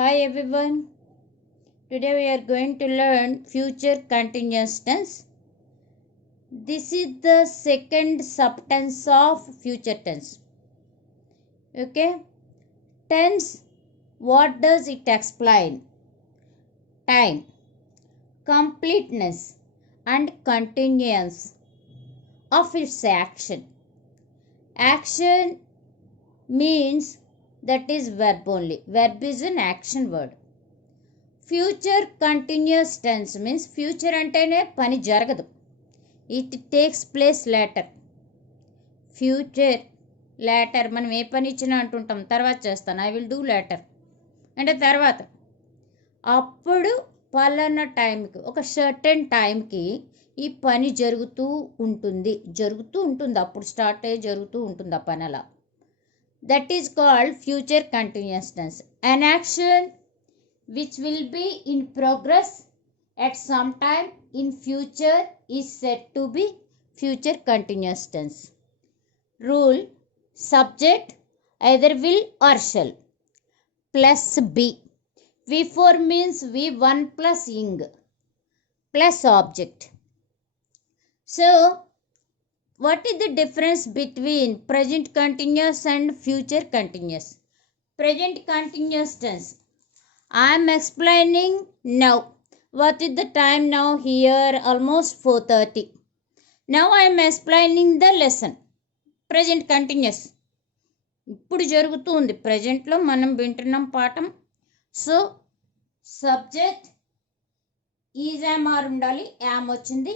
Hi everyone. Today we are going to learn future continuous tense. This is the second subtense of future tense. Okay? Tense, what does it explain? Time, completeness and continuance of its action. Action means that is verb only. Verb is an action word. Future continuous tense means future అంటేనే పని జరగదు. It takes place later. Future later మనం ఏ పని ఇచ్చినా అంటుంటాం తర్వాత చేస్తాను, ఐ విల్ డూ లేటర్ అంటే తర్వాత. అప్పుడు పలానా టైంకి ఒక సర్టెన్ టైంకి ఈ పని జరుగుతూ ఉంటుంది అప్పుడు స్టార్ట్ అయ్యి జరుగుతూ ఉంటుంది ఆ పని అలా. That is called future continuous tense. An action which will be in progress at some time in future is said to be future continuous tense. Rule: subject either will or shall plus be. V4 means V1 plus ing plus object. So what is the difference between present continuous and future continuous? Present continuous tense, I am explaining now. What is the time now? Here almost 4:30. Now I am explaining the lesson. Present continuous. ఇప్పుడు జరుగుతూ ఉంది, ప్రజెంట్లో మనం వింటున్నాం పాఠం. So subject is am are ఉండాలి, am వచ్చింది.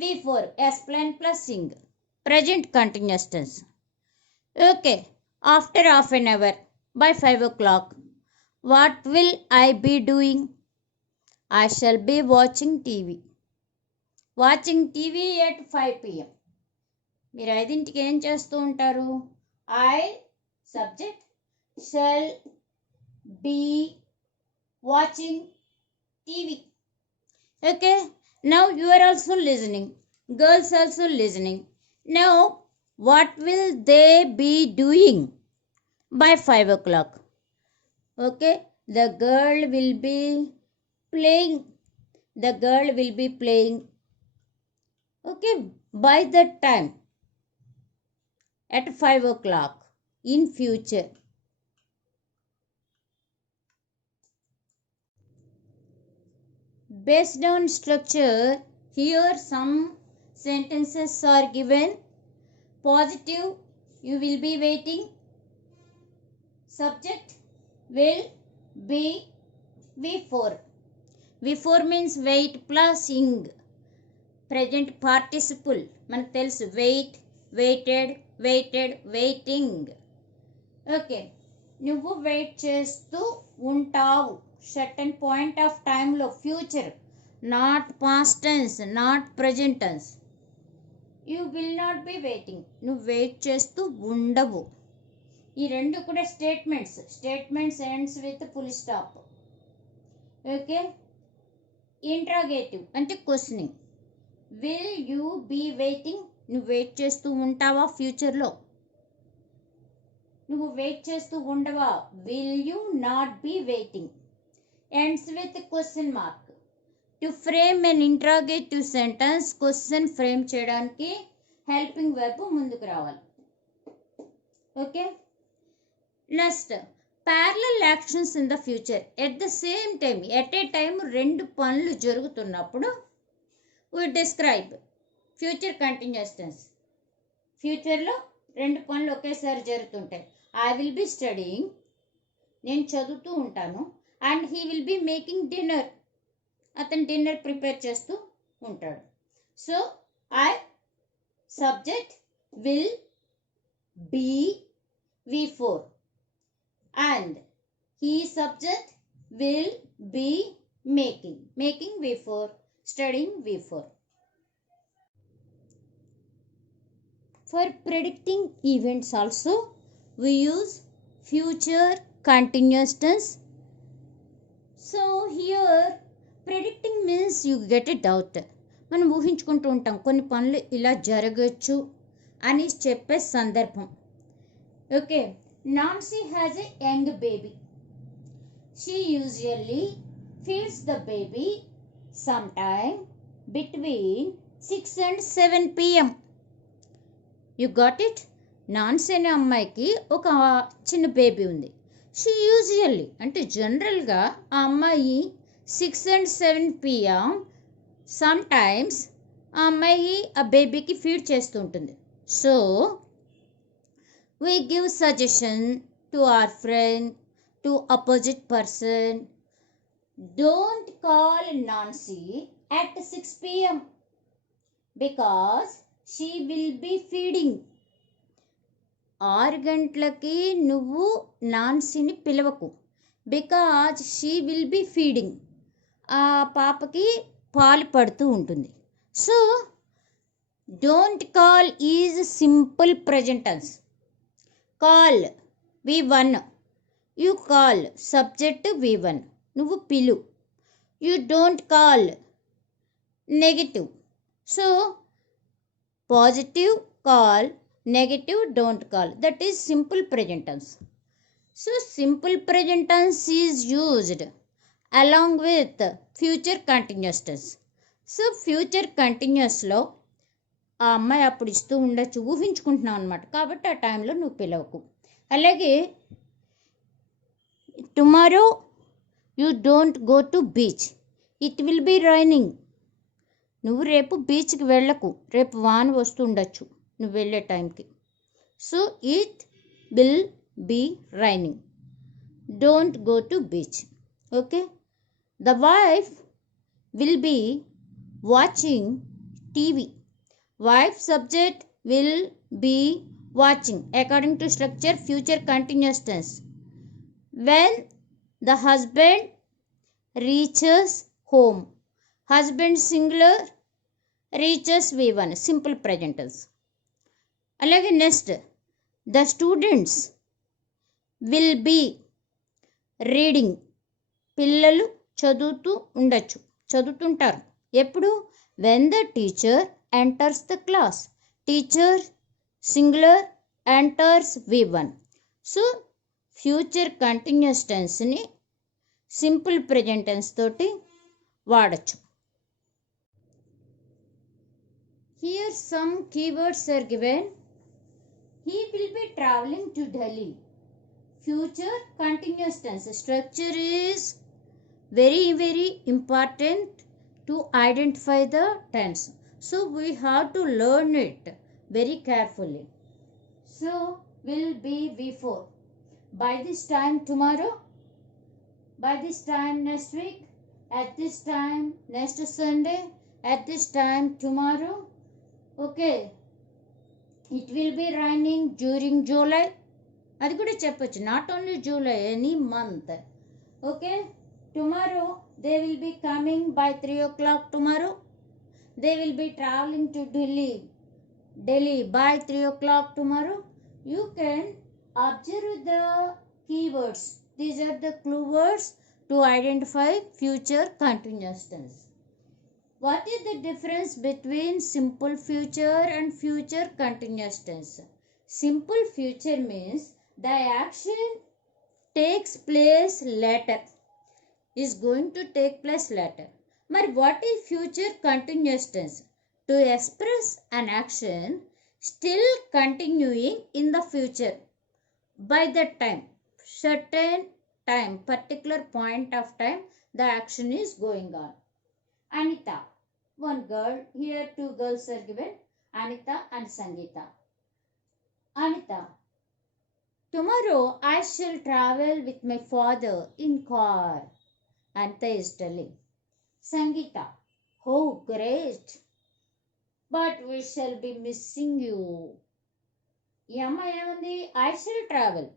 V4 explain plus ing. Present continuous tense. Okay, after half an hour by 5 o'clock what will I be doing? I shall be watching TV. Watching TV at 5 p.m. మీరు 5ంటికి ఏం చేస్తూ ఉంటారు? I subject shall be watching TV. Okay, now you are also listening, girls also listening. Now what will they be doing by 5 o'clock? Okay, the girl will be playing. Okay, by that time at 5 o'clock in future. Based on structure, here some sentences are given. Positive, you will be waiting. Subject will be V4. V4 means wait plus ing. Present participle మనకు తెలుసు, wait, waited, waited, waiting. Okay, నువ్వు wait చేస్తూ ఉంటావు certain point of టైంలో. Future, not past tense, not present tense. You will not be waiting, నువ్వు wait చేస్తూ ఉండవు. ఈ రెండు కూడా statements ends with full stop. Okay, interrogative అంటే questioning. Will you be waiting, నువ్వు వెయిట్ చేస్తూ ఉంటావా ఫ్యూచర్లో? నువ్వు వెయిట్ చేస్తూ ఉండవా? Will you not be waiting. Ends with question mark. To frame N interrogative sentence, question frame చేయడానికి హెల్పింగ్ వెర్బ్ ముందుకు రావాలి. Okay, next parallel actions in the future. At the same time, at a time రెండు పనులు జరుగుతున్నప్పుడు వి describe future continuous tense. ఫ్యూచర్లో రెండు పనులు ఒకేసారి జరుగుతుంటాయి. ఐ విల్ బి స్టడీయింగ్, నేను చదువుతూ ఉంటాను. And he will be making dinner, అతను డిన్నర్ ప్రిపేర్ చేస్తూ ఉంటాడు. So I subject will be V4 and he subject will be making V4, studying V4. For predicting events also we use future continuous tense. So here predicting means you get a doubt. మనం ఊహించుకుంటూ ఉంటాం కొన్ని పనులు ఇలా జరగచ్చు అని చెప్పే సందర్భం. Okay, Nancy has a young baby. She usually feeds the baby sometime between 6 and 7 p.m. You got it? Nancy అనే అమ్మాయికి ఒక చిన్న బేబీ ఉంది. షీ యూజువల్లీ అంటే జనరల్గా ఆ అమ్మాయి 6 and 7 p.m. సమ్ టైమ్స్ ఆ అమ్మాయి ఆ బేబీకి ఫీడ్ చేస్తూ ఉంటుంది. So we give suggestion to our friend, to opposite person, don't call Nancy at 6 p.m. because she will be feeding. 6 గంటలకి నువ్వు నాన్సీని పిలవకు, because she will be feeding. ఆ పాపకి పాలు పడుతూ ఉంటుంది. So don't call is simple present tense. Call V1, you call subject V1, నువ్వు పిలు. You don't call negative. So positive call, negative don't call. That is simple present tense. So simple present tense is used along with future continuous tense. So future continuous లో ఆ అమ్మాయి అప్పుడు ఇస్తూ ఉండొచ్చు, ఊహించుకుంటున్నావు అనమాట, కాబట్టి ఆ టైంలో నువ్వు పిలవకు. అలాగే tomorrow you don't go to beach, it will be raining. నువ్వు రేపు బీచ్కి వెళ్ళకు, రేపు వాన వస్తూ ఉండొచ్చు నువ్వు వెళ్ళే టైంకి. So it will be raining. Don't go to beach. Okay. The wife will be watching TV. Wife subject will be watching according to structure future continuous tense. When the husband reaches home, husband singular, reaches V1 simple present tense. అలాగే next the students will be reading. పిల్లలు చదువుతూ ఉండొచ్చు, చదువుతుంటారు. ఎప్పుడు? When the teacher enters the class. Teacher singular, enters V1. So future continuous టెన్స్ని simple present tense తోటి వాడచ్చు. Here some keywords are given. He will be traveling to Delhi. Future continuous tense. Structure is very important to identify the tense. So we have to learn it very carefully. So will be V4. By this time tomorrow, by this time next week, at this time next Sunday, at this time tomorrow. Okay. It will be raining during July. అది కూడా చెప్పచ్చు, not only July, any month. Okay. Tomorrow they will be coming by 3 o'clock tomorrow. They will be travelling to Delhi by 3 o'clock tomorrow. You can observe the keywords. These are the clue words to identify future continuous tense. What is the difference between simple future and future continuous tense? Simple future means the action takes place later, is going to take place later. But what is future continuous tense? To express an action still continuing in the future by that time, certain time, particular point of time the action is going on. Anita, one girl. Here 2 girls are given, Anita and Sangeeta. Anita, tomorrow I shall travel with my father in car. Anita is telling. Sangeeta, oh great, but we shall be missing you. ఈ అమ్మాయి ఏముంది? I shall travel,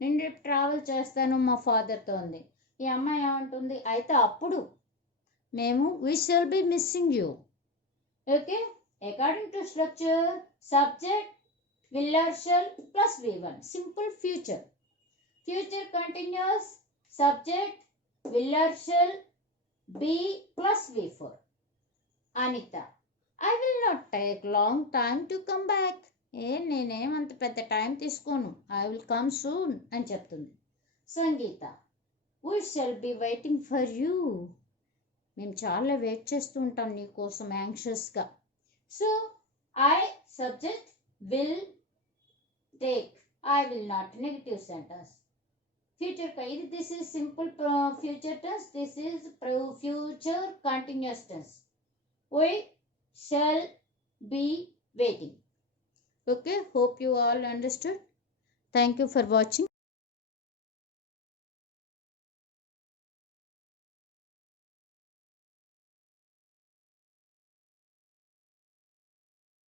నేను రేపు ట్రావెల్ చేస్తాను మా ఫాదర్తో ఉంది. ఈ అమ్మాయి ఏమంటుంది? అయితే అప్పుడు మేము we shall be missing you. Okay. According to structure, subject will or shall plus V1 simple future. Future continuous, subject will or shall be plus V4. Anita, I will not take long time to come back. నేనేమంత పెద్ద టైం తీసుకోను, I will come soon అని చెప్తుంది. సంగీత, We shall be waiting for you. మేము చాలా వెయిట్ చేస్తూ ఉంటాం నీ కోసం యాంగ్షియస్గా. So I subject will take, I will not, negative sentence. Future ఇది this is simple future tense, this is future continuous tense. We shall be waiting. Okay, hope you all understood. Thank you for watching.